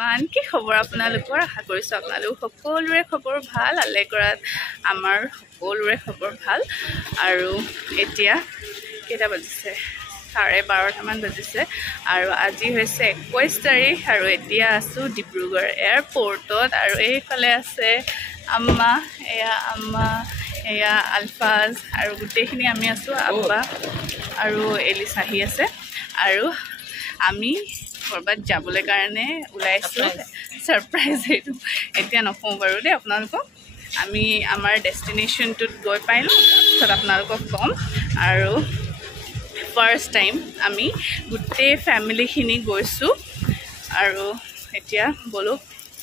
কি খবৰ আপোনালোকৰ আশা কৰিছোঁ আপোনালোক সকলোৰে খবৰ ভাল আলেকৰাত আমাৰ সকলোৰে খবৰ ভাল আৰু এতিয়া কেইটা বাজিছে 12:30মান বাজিছে আৰু আজি হৈছে 21 তাৰিখ আৰু এতিয়া আছোঁ ডিব্ৰুগড় এয়াৰপৰ্টত আৰু এইফালে আছে আম্মা এয়া আলফাজ আৰু গোটেইখিনি আমি আছোঁ আব্বা আৰু এলিছ আহি আছে আৰু আমি কৰবাত যাবলৈ কাৰণে ওলাইছোঁ সাৰপ্ৰাইজ এইটো এতিয়া নকওঁ বাৰু দেই আপোনালোকক আমি আমাৰ ডেষ্টিনেশ্যনটোত গৈ পাইলোঁ তাৰপিছত আপোনালোকক ক'ম আৰু ফাৰ্ষ্ট টাইম আমি গোটেই ফেমিলিখিনি গৈছোঁ আৰু এতিয়া বলক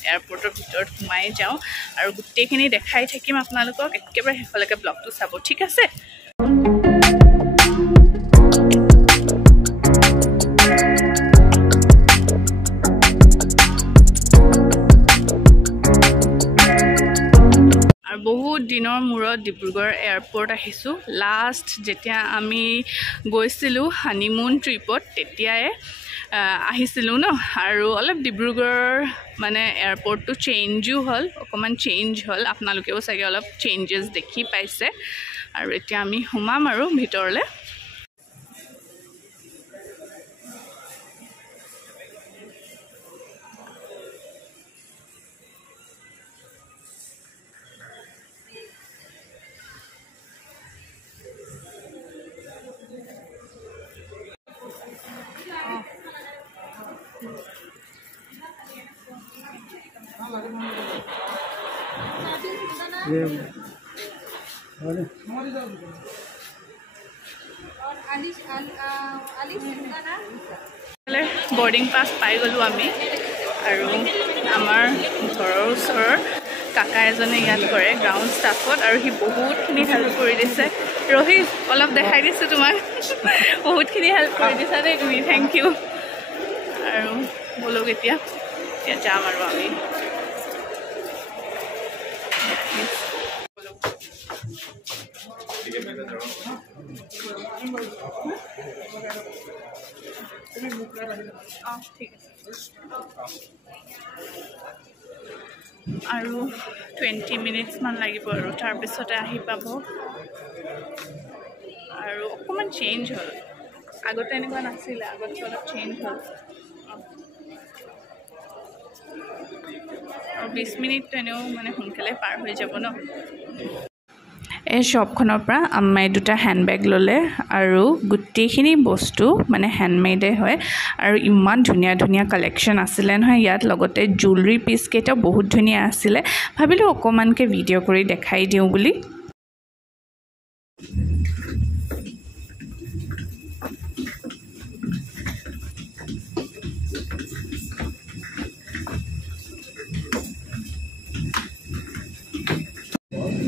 এয়াৰপৰ্টৰ ভিতৰত সোমাই যাওঁ আৰু গোটেইখিনি দেখাই থাকিম আপোনালোকক একেবাৰে শেষলৈকে ব্লগটো চাব ঠিক আছে বহুত দিনৰ মূৰত ডিব্ৰুগড় এয়াৰপৰ্ট আহিছোঁ লাষ্ট যেতিয়া আমি গৈছিলোঁ হানিমুন ট্ৰিপত তেতিয়াই আহিছিলোঁ ন আৰু অলপ ডিব্ৰুগড় মানে এয়াৰপৰ্টটো চেঞ্জো হ'ল অকণমান চেঞ্জ হ'ল আপোনালোকেও চাগে অলপ চেঞ্জেছ দেখি পাইছে আৰু এতিয়া আমি সোমাম আৰু ভিতৰলৈ বৰ্ডিং পাছ পাই গ'লোঁ আমি আৰু আমাৰ ঘৰৰ ওচৰৰ কাকা এজনে ইয়াত কৰে গ্ৰাউণ্ড ষ্টাফত আৰু সি বহুতখিনি হেল্প কৰি দিছে ৰোহিত অলপ দেখাই দিছোঁ তোমাক বহুতখিনি হেল্প কৰি দিছা দেই তুমি থেংক ইউ আৰু বলক এতিয়া যাম আৰু আমি ঠিক আছে আৰু 20 মিনিটছমান লাগিব আৰু তাৰপিছতে আহি পাব আৰু অকণমান চেঞ্জ হ'ল আগতে এনেকুৱা নাছিলে আগতে অলপ চেঞ্জ হ'ল আৰু 20 মিনিটটো এনেও মানে সোনকালে পাৰ হৈ যাব ন এই শ্বপখনৰ পৰা আম্মাই দুটা হেণ্ডবেগ ল'লে আৰু গোটেইখিনি বস্তু মানে হেণ্ডমেডে হয় আৰু ইমান ধুনীয়া ধুনীয়া কালেকশ্যন আছিলে নহয় ইয়াত লগতে জুৱেলাৰী পিচকেইটাও বহুত ধুনীয়া আছিলে ভাবিলোঁ অকণমানকৈ ভিডিঅ' কৰি দেখাই দিওঁ বুলি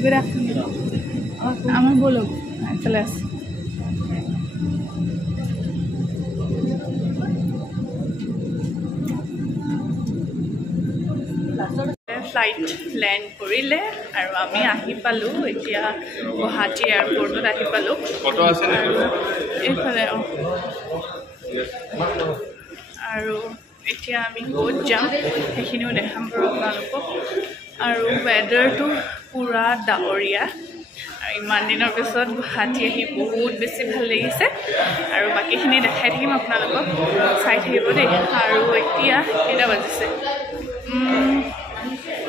Good afternoon. আমাৰ বলো চলে আস ফ্লাইট লেণ্ড কৰিলে আৰু আমি আহি পালোঁ এতিয়া গুৱাহাটী এয়াৰপৰ্টত আহি পালোঁ এইফালে আৰু এতিয়া আমি ক'ত যাম সেইখিনিও দেখাম বাৰু আপোনালোকক আৰু ৱেডাৰটো পুৰা ডাৱৰীয়া আৰু ইমান দিনৰ পিছত গুৱাহাটী আহি বহুত বেছি ভাল লাগিছে আৰু বাকীখিনি দেখাই থাকিম আপোনালোকক চাই থাকিব দেই আৰু এতিয়া কেইটা বাজিছে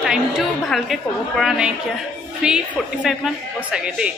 টাইমটো ভালকৈ ক'ব পৰা নাইকিয়া 3:45 মান হ'ব চাগে দেই